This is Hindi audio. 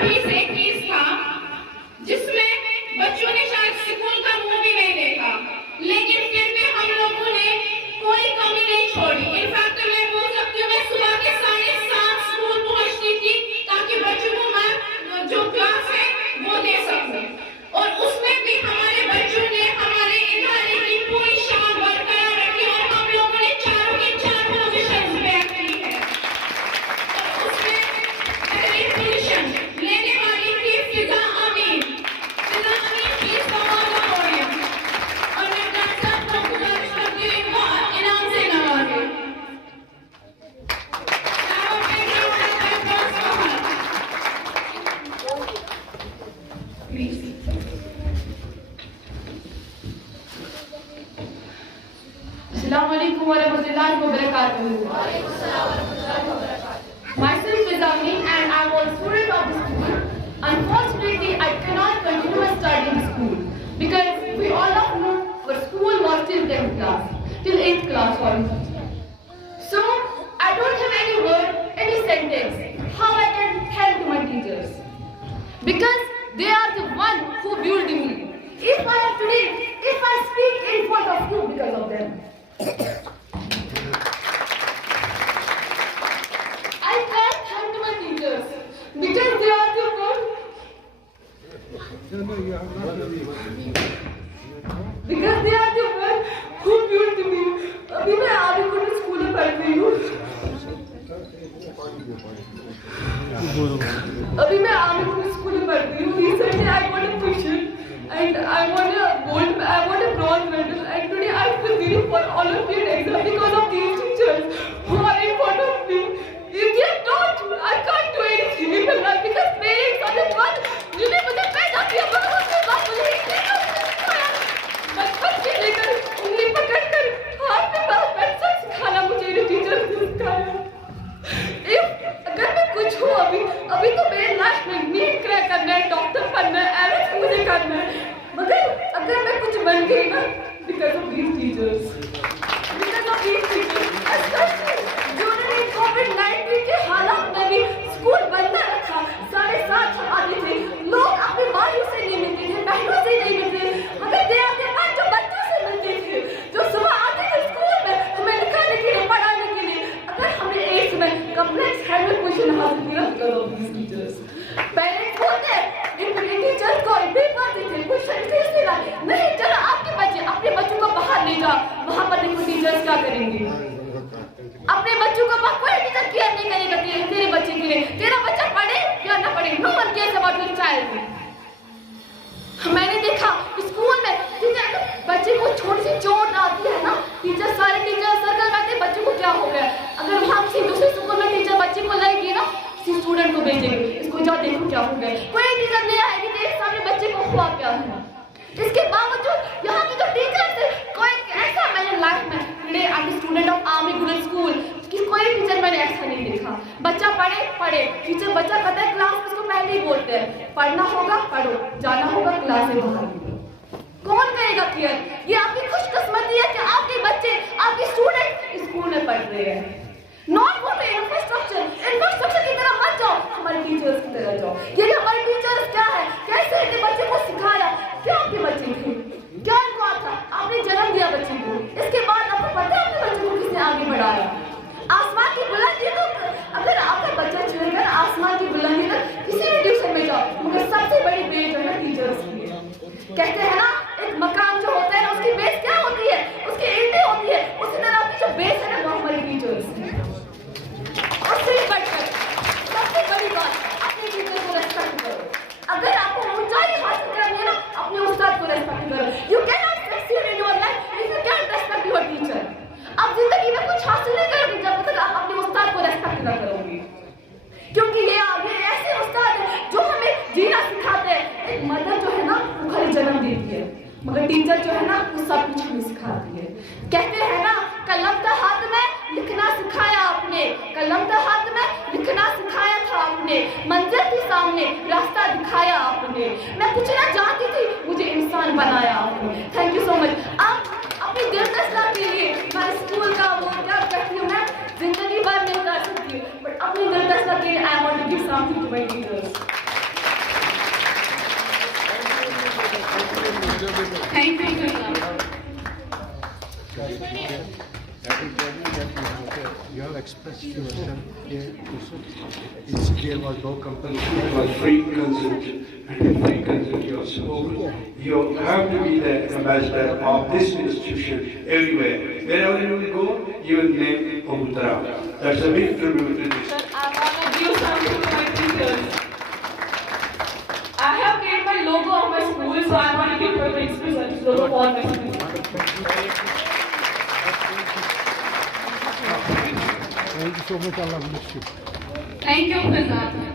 2021 था जिसमें बच्चों ने शायद स्कूल का मुंह भी नहीं देखा, लेकिन फिर भी हम लोगों ने कोई कमी नहीं छोड़ी। इनफैक्ट मैं बोल सकती हूँ, मैं सुबह के 7:30 स्कूल पहुंचती थी ताकि बच्चों को मैं जो क्लास है वो दे सकूं, और उसमें भी हमारे बच्चों ने हमारे इदारे की पूरी शान बरकरार रखी और हम लोगों ने चारों के चार पोजीशन बैक की है। और उसमें पहली पोजीशन लेने वाली थी Fiza Amin please come on the podium, और मैं डॉक्टर को गुजारिश करती हूँ इनको इनाम से नवाजें। प्लीज। अस्सलाम वालेकुम वरहमतुल्लाहि वबरकातुहू। Myself is Amin and I was a student of the school. Unfortunately, I cannot continue my study in school because we all know our school was till 10th class, till 8th class sorry. So I don't have any word, any sentence how I can thank my teachers because they are the one who built me. If I am today, if I speak in front of you because of them. I can't thank my teachers because they are the one. Because they are the one who built me. अभी मैं आगे कुछ स्कूल में पढ़ रही हूँ। अभी मैं आगे कुछ स्कूल में पढ़ रही हूँ। Recently I got a tuition and I want a bronze medal, and today I feel very for Olympiad exam because of these teachers who are in front of me. If they are not, I can't do anything in my life because parents are the one जिन्हें मुझे पैदा किया, मगर उसके बाद मुझे सिखाया, बचपन से लेकर उंगली पकड़कर हाथ में पेंसिल सिखाना मुझे टीचर ने सिखाया। अगर मैं कुछ हूँ अभी तो मेरे लाइफ में नीट क्रैक करना है, डॉक्टर बनना है, एवरेज मुझे करना है, मगर अगर मैं कुछ बन गई ना because of these teachers, जिन्होंने कोविड-19 के हालात में भी स्कूल बंद रखा, 7:30 आते थे, लोग अपने भाइयों से नहीं मिलते थे, बहनों से नहीं मिलते थे, मगर दे आते हैं जो बच्चों से मिलते थे, जो सुबह आते थे स्कूल में हमें लिखाने के लिए, पढ़ाने के लिए। अगर हमने 8th में कॉम्प्लेक्स हैंड में क्वेश्चन हासिल किया because of these teachers. Parents बोलते हैं इन टीचर्स को पेपर देते क्वेश्चन कैसे लाए, नहीं चलो आपके बच्चे अपने बच्चों को बाहर ले जाओ, वहाँ पर देखो टीचर्स क्या करेंगे। अपने बच्चों को कोई टीचर केयर नहीं करेगा तेरे बच्चे के लिए, तेरा बच्चा पढ़े या ना पढ़े, no one cares about your child. मैंने देखा स्कूल में बच्चे को छोटी सी चोट आती है ना, टीचर सारे टीचर सर्कल बैठे बच्चे को क्या हो गया, अगर वहाँ किसी दूसरे स्कूल में टीचर बच्चे को लाएगी ना, किसी स्टूडेंट को भेजेंगे, इसको जाओ देखो क्या हो गया, कोई टीचर नहीं आएगी तेरे सामने बच्चे को हुआ क्या है। इसके बावजूद यहाँ के जो टीचर्स थे, कोई ऐसा मैंने लाइफ में today I am student of army good school कि कोई टीचर मैंने ऐसा नहीं देखा। बच्चा पढ़े टीचर बच्चा कहता है क्लास में, उसको पहले ही बोलते हैं पढ़ना होगा पढ़ो, जाना होगा क्लास से बाहर। कौन करेगा केयर? ये आपकी खुशकिस्मती है कि आपके बच्चे आपके स्टूडेंट स्कूल में पढ़ रहे हैं। नॉट फॉर इंफ्रास्ट्रक्चर की तरह मत जाओ, हमारे टीचर्स की तरह जाओ। ये हमारे टीचर्स क्या है, कैसे इनके बच्चे को सिखाया, क्या आपके बच्चे थे, क्या इनको आता, आपने जन्म दिया बच्चे को, इसके बाद आपको पता है आपके बच्चे को किसने आगे बढ़ाया। आसमान की बुलंदी तो अगर आपका बच्चा चुनेगा आसमान की बुलंदी तक किसी भी ट्यूशन में जाओ, मगर सबसे बड़ी बेस जो है टीचर्स की है। कहते हैं ना एक मकान जो होता है ना उसकी बेस क्या होती है, उसकी ईंटें होती है, उसी तरह आपकी जो बेस है ना वो हमारी टीचर्स है। उससे बढ़कर सबसे बड़ी बात, अपने टीचर को रेस्पेक्ट करो। अगर आपको ऊंचाई हासिल करनी है ना, अपने उस्ताद को रेस्पेक्ट करो। You can not succeed in your life if you can respect your teacher. आप जिंदगी में कुछ हासिल नहीं करोगे जब तक आप अपने उस्ताद को रेस्पेक्ट ना करोगे, क्योंकि ये आगे ऐसे उस्ताद है जो हमें जीना सिखाते हैं। एक मदर जो है ना वो खाली जन्म देती है, मगर टीचर जो है ना वो सब कुछ हमें सिखाती है। कहते हैं ना कलम था हाथ में लिखना सिखाया आपने, कलम था हाथ में लिखना सिखाया था आपने, मंजिल थी सामने रास्ता दिखाया आपने, मैं कुछ ना जानती थी मुझे इंसान बनाया आपने। Thank you so much. आप अपनी दिलचस्पी के लिए मैं स्कूल का वो क्या कहती हूँ, मैं जिंदगी भर नहीं कर सकती, बट अपनी दिलचस्पी के लिए I want to give something to my teachers. Thank you, Fiza. You have expressed yourself here. There was no compulsion. It was free consent, and in free consent you have spoken. You have to be the ambassador of this institution everywhere. Wherever you will go, you will name Abu TURAB. That's a big tribute to this. Sir, I want to give something to my teachers. I have made my logo of my school, so I want to give my express logo for my school. Thank you so much. Allah bless you. Thank you, Fiza.